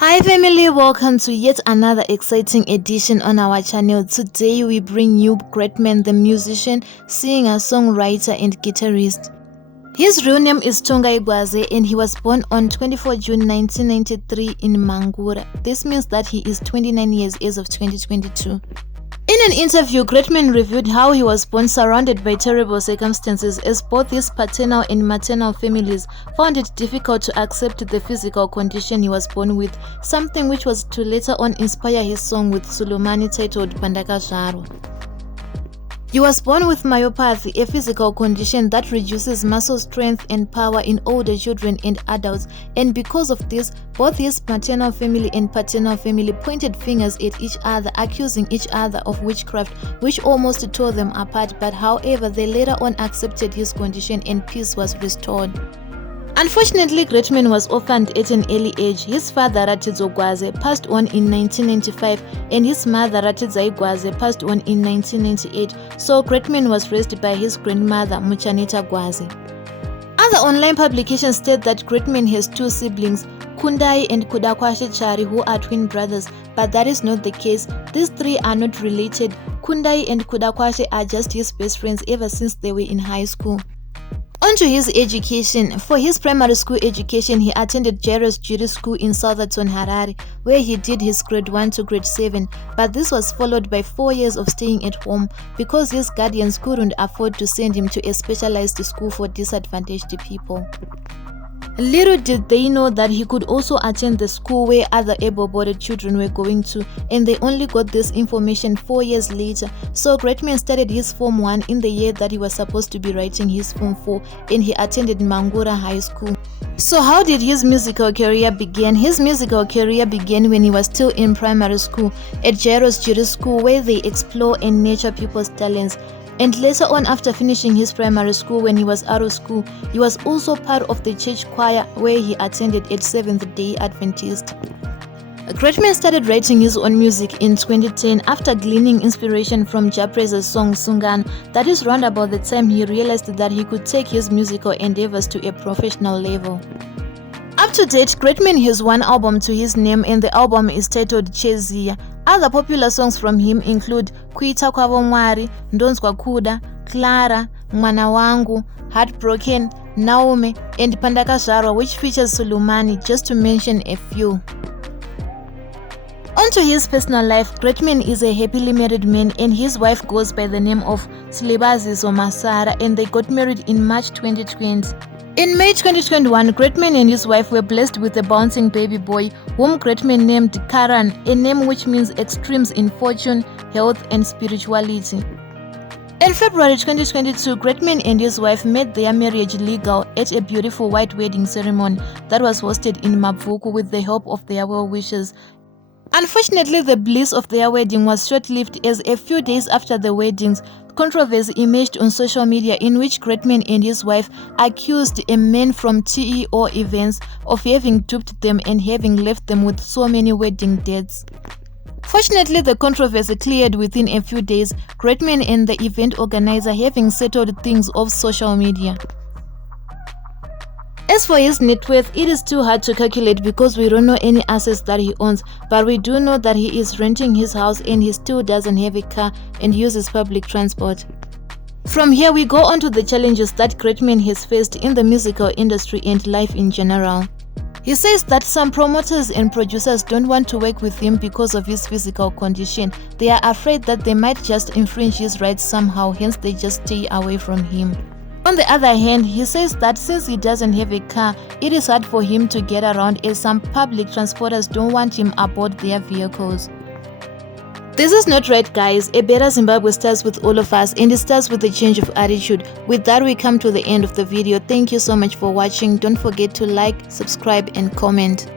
Hi family, welcome to yet another exciting edition on our channel. Today we bring you Greatman, the musician, singer, songwriter and guitarist. His real name is Tongai Igwaze and he was born on 24 June 1993 in Mangura. This means that he is 29 years as of 2022. In an interview, Greatman reviewed how he was born surrounded by terrible circumstances, as both his paternal and maternal families found it difficult to accept the physical condition he was born with, something which was to later on inspire his song with Sulumani titled Pandakazharo. He was born with myopathy, a physical condition that reduces muscle strength and power in older children and adults, and because of this, both his maternal family and paternal family pointed fingers at each other, accusing each other of witchcraft, which almost tore them apart, but however they later on accepted his condition and peace was restored. Unfortunately, Greatman was orphaned at an early age. His father, Ratidzo Gwaze, passed on in 1995 and his mother, Ratidza Igwaze, passed on in 1998, so Greatman was raised by his grandmother, Muchanita Gwaze. Other online publications state that Greatman has two siblings, Kundai and Kudakwashe Chari, who are twin brothers, but that is not the case. These three are not related. Kundai and Kudakwashe are just his best friends ever since they were in high school. On to his education. For his primary school education, he attended Jairus Jury School in Southerton, Harare, where he did his grade 1 to grade 7, but this was followed by 4 years of staying at home because his guardians couldn't afford to send him to a specialized school for disadvantaged people. Little did they know that he could also attend the school where other able-bodied children were going to, and they only got this information 4 years later. So Greatman started his Form 1 in the year that he was supposed to be writing his Form 4, and he attended Mangura High School. So how did his musical career begin? His musical career began when he was still in primary school at Jairus Jury School, where they explore and nurture people's talents. And later on, after finishing his primary school, when he was out of school, he was also part of the church choir where he attended at Seventh-day Adventist. Greatman started writing his own music in 2010 after gleaning inspiration from Japreza's song Sungan. That is round about the time he realized that he could take his musical endeavors to a professional level. Up to date, Greatman has one album to his name and the album is titled Chezia. Other popular songs from him include Kuita Kwavo Mwari, Ndonzwa Kuda, Clara, Mwana Wangu, Heartbroken, Naomi, and Pandakazharo, which features Sulumani, just to mention a few. On to his personal life, Greatman is a happily married man and his wife goes by the name of Slibaziso Masara, and they got married in March 2020. In May 2021, Greatman and his wife were blessed with a bouncing baby boy, whom Greatman named Karan, a name which means extremes in fortune, health, and spirituality. In February 2022, Greatman and his wife made their marriage legal at a beautiful white wedding ceremony that was hosted in Mavuku with the help of their well-wishers. Unfortunately, the bliss of their wedding was short-lived, as a few days after the weddings, controversy emerged on social media in which Greatman and his wife accused a man from TEO events of having duped them and having left them with so many wedding dates. Fortunately, the controversy cleared within a few days, Greatman and the event organizer having settled things off social media. As for his net worth, it is too hard to calculate because we don't know any assets that he owns, but we do know that he is renting his house and he still doesn't have a car and uses public transport. From here, we go on to the challenges that Greatman has faced in the musical industry and life in general. He says that some promoters and producers don't want to work with him because of his physical condition. They are afraid that they might just infringe his rights somehow, hence they just stay away from him. On the other hand, he says that since he doesn't have a car, it is hard for him to get around as some public transporters don't want him aboard their vehicles. This is not right, guys. A better Zimbabwe starts with all of us, and it starts with a change of attitude. With that, we come to the end of the video. Thank you so much for watching. Don't forget to like, subscribe, and comment.